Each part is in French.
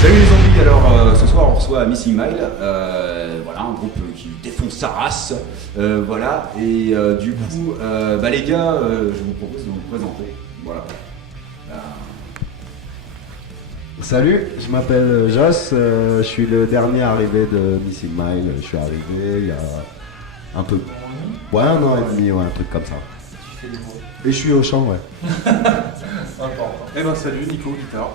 Salut les zombies, alors ce soir on reçoit Missing Mile, voilà, un groupe qui défonce sa race, voilà, et du coup, les gars, je vous propose de vous présenter, voilà. Salut, je m'appelle Joss, je suis le dernier arrivé de Missing Mile, je suis arrivé il y a un peu, un an et demi, un truc comme ça. Tu fais des mots. Et je suis au chant, ouais. Eh ben salut, Nico, guitare.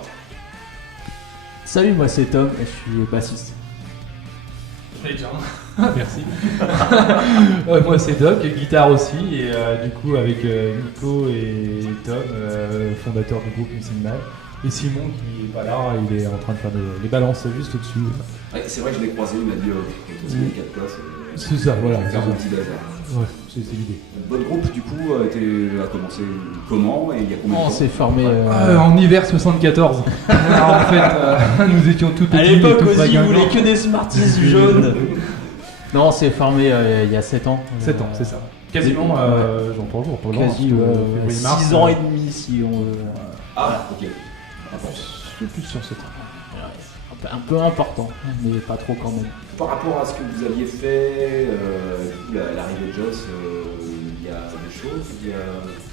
Salut, moi c'est Tom et je suis bassiste. Merci. Moi c'est Doc, guitare aussi, et du coup avec Nico et Tom, fondateur du groupe Missing Mile, et Simon qui est pas là, il est en train de faire les balances juste au-dessus. Ouais, c'est vrai que je l'ai croisé, il m'a dit que les 4 places, C'est ça, voilà. faire c'est un ça. petit bazar. Ouais, c'est l'idée. Votre groupe du coup a commencé comment et il y a combien de On temps? s'est formé En hiver 74. Alors, en fait, nous étions tout petits. à l'époque tout aussi, ils fringants. voulaient que des Smarties jaunes. Non, on s'est formé il y a 7 ans. 7 ans, c'est ça. Quasiment, j'en prends jour, Quasi février, mars. 6 ans et demi si on veut. Ah, ok. C'est plus sur 7 ans. Un peu important, mais pas trop quand même. Par rapport à ce que vous aviez fait, du coup, l'arrivée de Joss, il y a des choses, il y a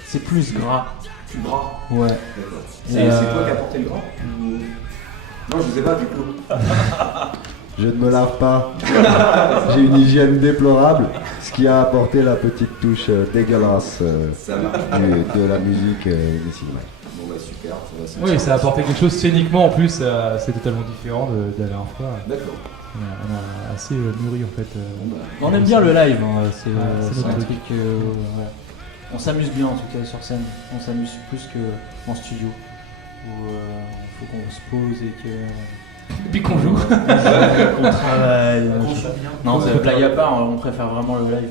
C'est plus gras. du gras. Ouais. D'accord. C'est toi qui as porté le gras ou... Non, je sais pas du coup. Je ne me lave pas, j'ai une hygiène déplorable, ce qui a apporté la petite touche dégueulasse Ça marche. de la musique Missing Mile. Bon bah super, ça va. Oui, ça a apporté quelque chose scéniquement en plus, c'est totalement différent de la dernière fois. D'accord. On a assez mûri en fait. Bon, bah, On aime bien le live, hein. c'est c'est un notre truc. Ouais. On s'amuse bien en tout cas sur scène. On s'amuse plus qu'en studio où il faut qu'on se pose et que. Et puis qu'on joue. qu'on travaille. On joue bien. Non, c'est blague à part, on préfère vraiment le live.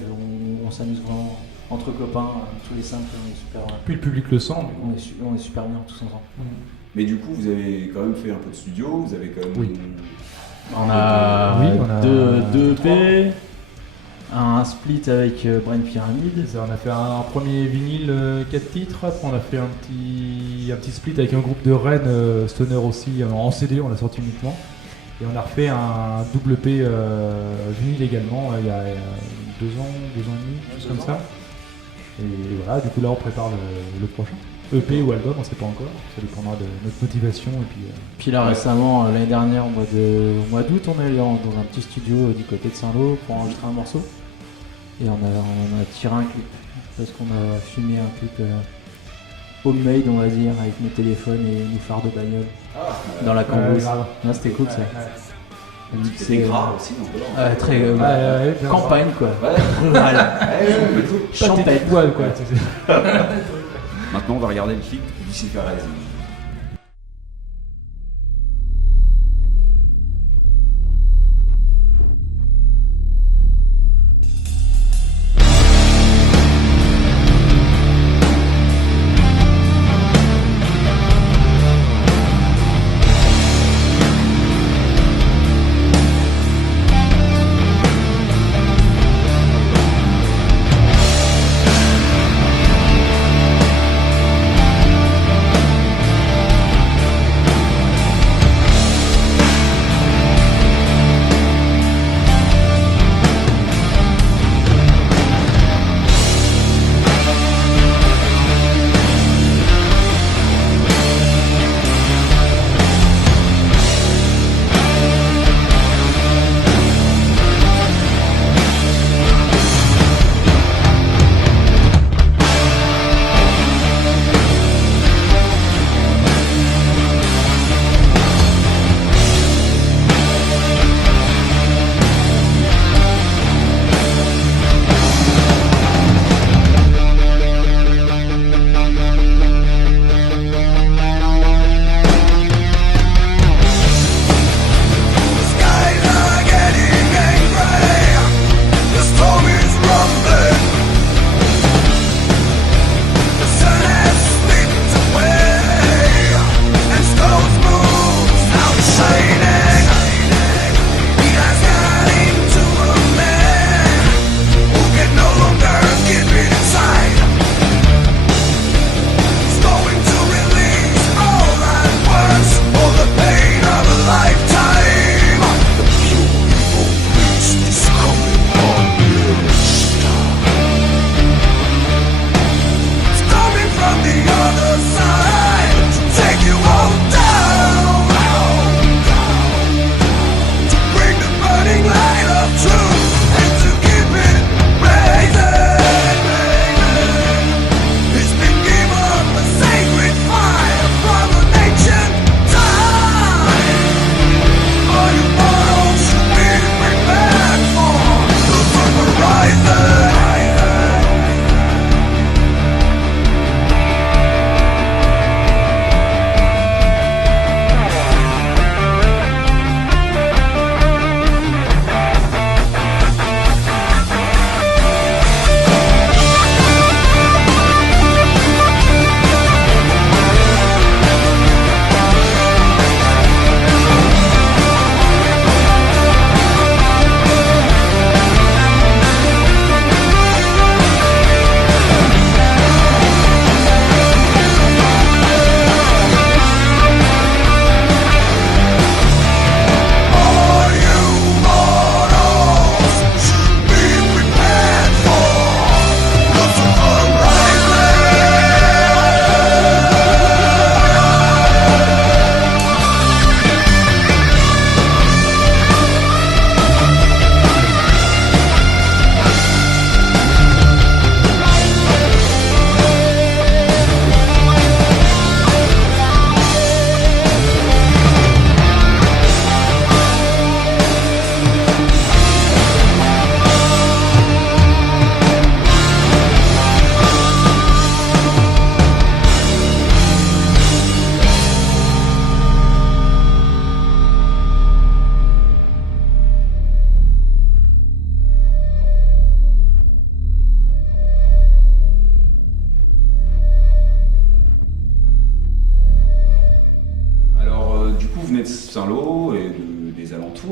On s'amuse vraiment entre copains, tous les 5, on est super. Puis le public le sent. On est super bien tous ensemble. Mais du coup, vous avez quand même fait un peu de studio, vous avez quand même. Oui. On a, on a deux EP, un split avec Brain Pyramid. On a fait un premier vinyle 4 titres, après on a fait un petit split avec un groupe de Rennes, Stoner aussi, en CD, on l'a sorti uniquement. Et on a refait un double EP vinyle également il y a 2 ans et demi, quelque chose comme ça. Et voilà, du coup là on prépare le prochain. EP ou album, on sait pas encore, ça dépendra de notre motivation. Et Puis là récemment, l'année dernière, au mois d'août, on est allé dans un petit studio du côté de Saint-Lô pour enregistrer un morceau. Et on a tiré un clip, parce qu'on a filmé un clip homemade, on va dire, avec nos téléphones et nos phares de bagnole dans la cambrousse. grave. Là, c'était cool ça. C'est gras aussi, non Très bien campagne quoi. Ouais. Rural. On peut tout. Pas tes Champêtre. poils quoi. Maintenant, on va regarder le clip du Lucifer Rising.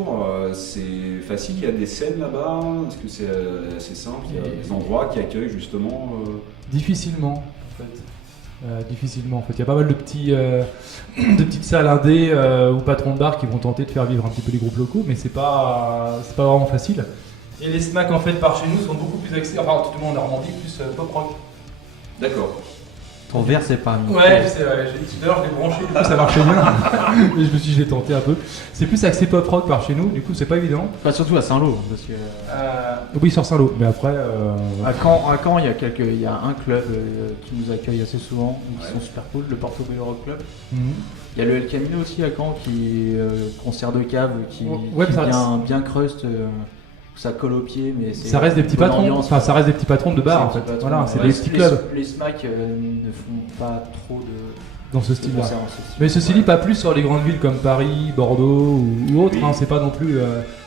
retours, c'est facile, il y a des scènes là-bas, est-ce que c'est assez simple, il y a des endroits qui accueillent justement Difficilement, en fait. Difficilement, en fait. Il y a pas mal de de petites salles indées ou patrons de bar qui vont tenter de faire vivre un petit peu les groupes locaux, mais c'est pas vraiment facile. Et les smacks, en fait, par chez nous sont beaucoup plus axés, enfin, tout le monde en Normandie, plus pop rock. D'accord. Ton verre, c'est pas mis. Ouais, je sais, tout à l'heure je l'ai branché, du coup ça marchait bien. Et je me suis dit, je l'ai tenté un peu. C'est plus axé pop rock par chez nous, du coup c'est pas évident. Enfin, surtout à Saint-Lô, parce que Oui, sur Saint-Lô, mais après. à Caen, il y a un club qui nous accueille assez souvent, qui sont super cool, le Portobello Rock Club. Mhm. Il y a le El Camino aussi à Caen qui est concert de cave qui Ouais, mais est bien crust. Ça colle au pied, mais ça reste des petits bonne patrons. ambiance. Enfin, ça reste des petits patrons de bar en C'est fait. des petits Voilà, patrons. c'est Ouais, des petits clubs Les smacks ne font pas trop dans ce de style-là. concerts en ce style. Mais ceci dit, pas plus sur les grandes villes comme Paris, Bordeaux ou autres. Oui. Hein, c'est pas non plus.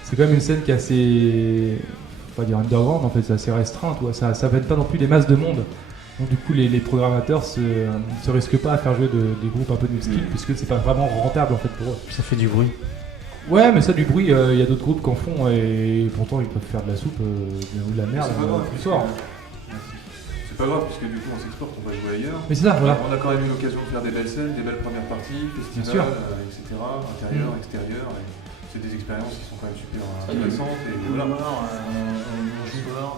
C'est quand même une scène qui est assez. Faut pas dire underground en fait, c'est assez restreint. Ça vête pas non plus des masses de monde. Donc du coup, les programmateurs se risquent pas à faire jouer des groupes un peu de notre style puisque c'est pas vraiment rentable en fait pour eux. Ça fait du bruit. Ouais, mais ça, du bruit, il y a d'autres groupes qui en font et pourtant ils peuvent faire de la soupe ou de la merde C'est pas grave, plus soir. C'est pas grave, puisque du coup on s'exporte, on va jouer ailleurs. Mais c'est ça, voilà. On a quand même eu l'occasion de faire des belles scènes, des belles premières parties, sûr. festivals, etc. Intérieur, extérieur. Et c'est des expériences qui sont quand même super intéressantes. Et voilà.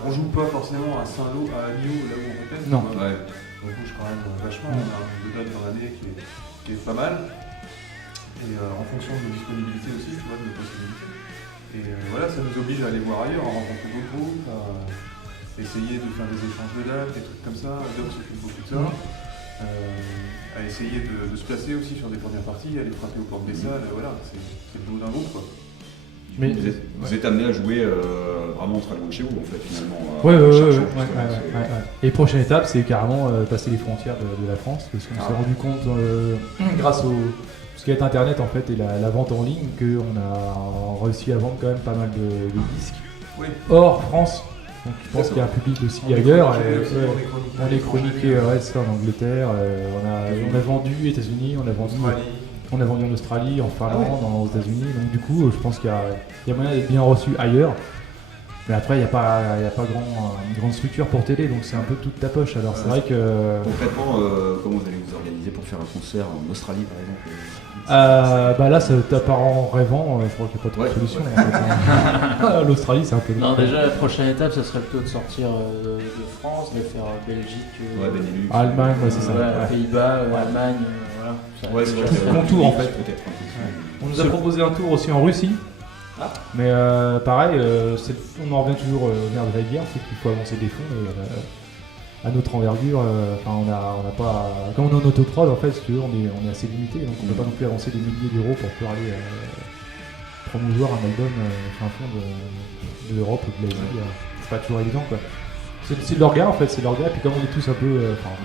On joue pas forcément à Saint-Lô, à Agneau, là où on répète. Non. On bouge quand même vachement. On a un nombre de dates dans l'année qui est pas mal. Et en fonction de nos disponibilités aussi, tu vois, de nos possibilités. Et voilà, ça nous oblige à aller voir ailleurs, à rencontrer d'autres groupes, à essayer de faire des échanges de dates, des trucs comme ça. Doc s'occupe beaucoup de ça. À essayer de se placer aussi sur des premières parties, aller frapper aux portes des salles, voilà, c'est le boulot d'un groupe quoi. Mais Vous êtes amené à jouer vraiment très loin de chez vous en fait finalement. Ouais. Cherchant, Et prochaine étape, c'est carrément passer les frontières de la France, parce qu'on s'est rendu compte, grâce au ce qui est Internet en fait et la vente en ligne, qu'on a réussi à vendre quand même pas mal de disques Oui. hors France. Donc je pense qu'il y a un public aussi ailleurs. On est chroniqué ça en Angleterre, on a vendu aux États-Unis, on a vendu en Australie, en Finlande, aux États-Unis. Donc du coup, je pense qu'il y a moyen d'être bien reçu ailleurs. Mais après, il n'y a pas une grande structure pour t'aider, donc c'est un peu toute ta poche. Alors c'est vrai que. Concrètement, comment vous allez vous organiser pour faire un concert en Australie par exemple Bah là, ça part en rêvant, je crois qu'il n'y a pas trop de solution. En fait, hein. L'Australie, c'est un peu. Non, déjà la prochaine étape, ça serait plutôt de sortir de France, de faire Belgique, Benelux. Allemagne, ouais, c'est ça. ouais, Pays-Bas, Allemagne, voilà. Ça- Ouais, c'est vrai. Tout mon tour, en fait. Peut-être un peu plus. On nous a proposé un tour aussi en Russie. Mais pareil, on en revient toujours au nerf de la guerre, c'est qu'il faut avancer des fonds. Et, à notre envergure, on a pas. Comme on est en autoprod, en fait, si tu veux, on est assez limité, donc on ne peut pas non plus avancer des milliers d'euros pour pouvoir aller promouvoir un album fin fond de l'Europe ou de l'Asie. C'est pas toujours évident, quoi. C'est de l'orga en fait, c'est de l'orga. Et puis comme on est tous un peu,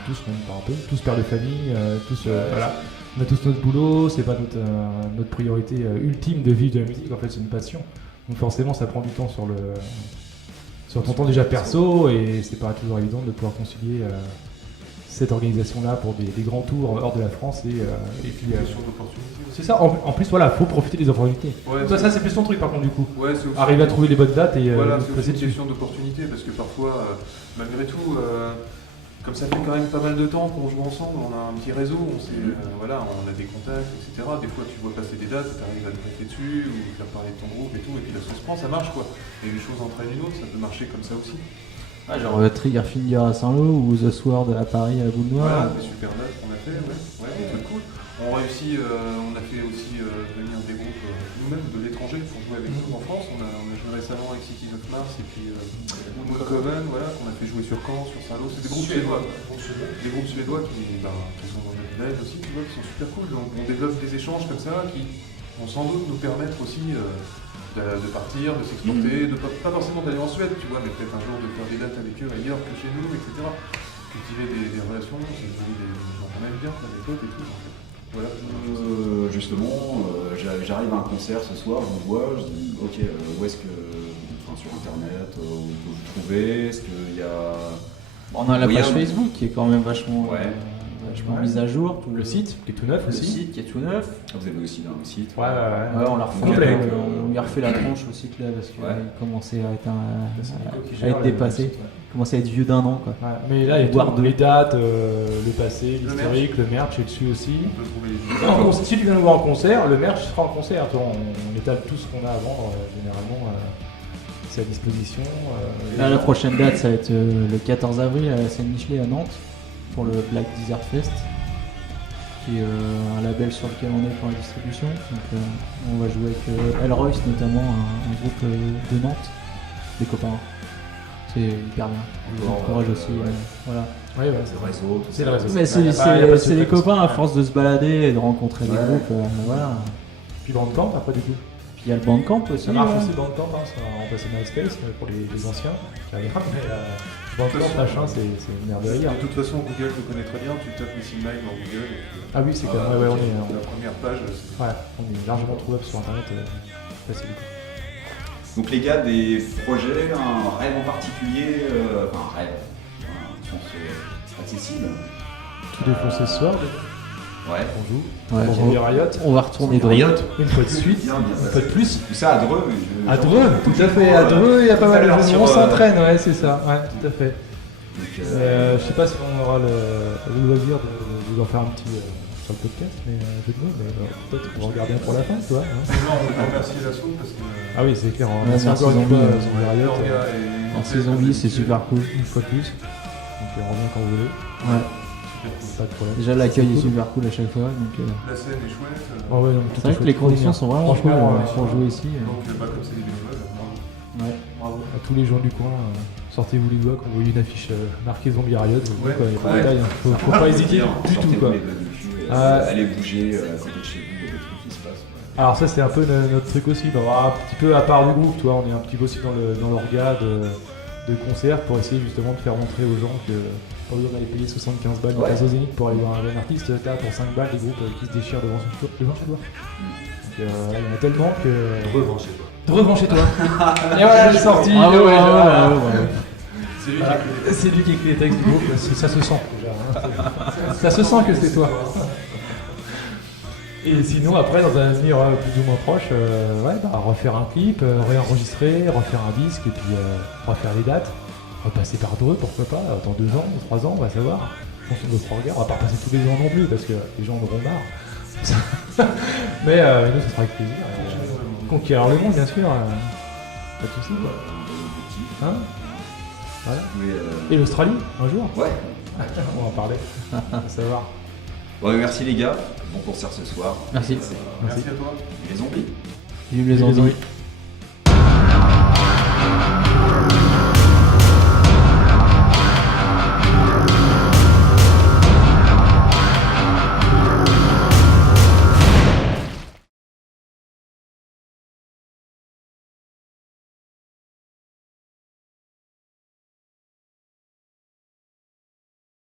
tous même pas un peu, tous pères de famille, voilà. On a tous notre boulot, c'est pas notre priorité ultime de vivre de la musique, en fait c'est une passion. Donc forcément ça prend du temps sur ton temps déjà perso et c'est pas toujours évident de pouvoir concilier cette organisation-là pour des grands tours hors de la France et puis Question d'opportunité. c'est ça, en plus voilà, faut profiter des opportunités. Ouais, Toi, ça c'est plus ton truc par contre du coup. Ouais, c'est aussi. Arriver à trouver les bonnes dates et Voilà, se c'est aussi placer une dessus. question d'opportunité parce que parfois, malgré tout, comme ça fait quand même pas mal de temps qu'on joue ensemble, on a un petit réseau, on sait, voilà, on a des contacts, etc. Des fois, tu vois passer des dates, tu arrives à te prêter dessus ou faire parler de ton groupe et tout, et puis la sauce prend, ça marche quoi. Et les choses entraînent une autre, ça peut marcher comme ça aussi. Ouais, genre Trigger Finger à Saint-Lô ou The Sword à Paris à Boule-Noire. Voilà, des super dates qu'on a fait, ouais, des trucs cool. On réussit, on a fait aussi venir des groupes nous-mêmes de l'étranger pour jouer avec nous en France. On a joué récemment avec Cities of Mars et puis Moon Coven, voilà, qu'on a fait jouer sur Caen, sur Saint-Lô. C'est des groupes suédois. Des groupes suédois qui sont dans notre belge aussi, tu vois, qui sont super cool. Donc on développe des échanges comme ça qui vont sans doute nous permettre aussi de partir, de s'exporter, de pas forcément d'aller en Suède, tu vois, mais peut-être un jour de faire des dates avec eux ailleurs que chez nous, etc. Cultiver des relations, et jouer des gens qu'on aime bien, des potes et tout. Voilà. Justement, j'arrive à un concert ce soir, je vous vois, je dis ok, où est-ce que, sur internet, où peut vous trouver, est-ce qu'il y a... On a la Oui, page hein. Facebook qui est quand même vachement. Ouais. vachement mise à jour. Le site qui est tout neuf Le aussi. site qui est tout neuf. Vous avez aussi dans le site. Ouais. Ouais, on l'a refait. Complet. On lui a refait la tronche au site là parce qu'il Ouais. commençait à être, C'est Nico qui à gère être le dépassé. site, ouais. Il commençait à être vieux d'un an quoi. Ouais, mais là, il y a Voire tout, deux. les dates, le passé, Le l'historique, le merch est dessus aussi. On peut trouver les Si tu viens nous voir en concert, le merch sera en concert. Toi, on étale tout ce qu'on a à vendre. Généralement, c'est à disposition. Là, la prochaine date, ça va être le 14 avril à la scène Michelet à Nantes pour le Black Desert Fest, qui est un label sur lequel on est pour la distribution. Donc, on va jouer avec Elroyce, notamment un groupe de Nantes, des copains. C'est hyper bien. Je vous encourage aussi. Voilà. Ouais, C'est le réseau. tout c'est ça. le réseau. Mais Y a c'est pas de c'est les secret. copains à force de se balader et de rencontrer des Ouais. groupes. Voilà. Puis Bandcamp, après du coup. Puis il y a le Bandcamp aussi. Ça marche ouais. aussi Bandcamp, ça a remplacé MySpace pour les anciens qui arrivent. Mais Bandcamp, machin, c'est une merde de rire. De toute façon, Google te connaît très bien, tu tapes Missing Mile dans Google. Et puis, Ah oui, c'est quand même. Ouais, la première page, c'est on est largement trouvable sur internet. Facile. Donc les gars, des projets, un rêve en particulier, enfin un rêve, je pense accessible. Tout défoncé ce soir, Ouais. on joue. Ouais, On j'ai- joue Riot. On va retourner dans Riot. Une fois de suite, Bien, bien. une fois de plus. Tout ça à Dreux. À Dreux, tout à fait. À Dreux, il y a pas mal de jeux. On s'entraîne, ouais, c'est ça. Ouais, tout à fait. Je sais pas si on aura le loisir de vous en faire un petit sur le podcast, mais jeu de mots, mais peut-être qu'on va regarder un pour la fin, tu vois. Hein. on peut remercier l'assaut parce que Ah oui, c'est clair. Ouais, Merci merci encore une Zombie, fois, ouais. Zombie Riot. Orga et Merci Zombie, c'est super cool. Une fois de plus. Donc on revient quand vous voulez. Ouais. super cool. Pas de problème. Déjà l'accueil est Cool. super cool à chaque fois. Donc, La scène est chouette. Ah ouais, non, tout c'est est vrai que chouette. les conditions sont vraiment cool Franchement, pour jouer ici. Donc, comme c'est des bénévoles, bravo. Ouais, bravo. À tous les gens du coin, sortez-vous les doigts quand vous voyez une affiche marquée Zombie Riot. Vous Ouais. voyez, quoi, Ouais. il y a pas de taille, hein. Faut pas hésiter du tout, quoi. Allez bouger à côté de chez vous, il y a des trucs qui se passent. ouais. Alors ça c'est un peu notre truc aussi, d'avoir un petit peu à part du groupe, tu vois, on est un petit peu aussi dans l'orga de concert pour essayer justement de faire montrer aux gens que pas besoin d'aller payer 75 balles de Ouais. place au Zénith pour aller voir un jeune artiste, t'as pour 5 balles des groupes qui se déchirent devant chez toi. Donc il y en a tellement que... Revends chez toi. Revends chez toi. Et voilà, j'ai sorti. Bravo, ouais, bravo, voilà. bravo, bravo. C'est lui Voilà. qui a écrit C'est lui qui écrit les textes du groupe, ça se sent déjà. Hein. Ça se sent que c'est toi. Et sinon, après, dans un avenir plus ou moins proche, refaire un clip, réenregistrer, refaire un disque, et puis refaire les dates, repasser par Dreux, pourquoi pas, dans 2 ans, 3 ans, on va savoir. En fonction de notre regard, on va pas repasser tous les ans non plus, parce que les gens en auront marre. mais nous, ça sera avec plaisir. Conquérir le monde, bien sûr. Pas de soucis. Hein voilà. Et l'Australie, un jour Ouais. on va en parler, on va savoir. Bon, merci les gars. Bon concert ce soir. Merci. Merci. Merci à toi. Les zombies. Vive les Vive les zombies. zombies.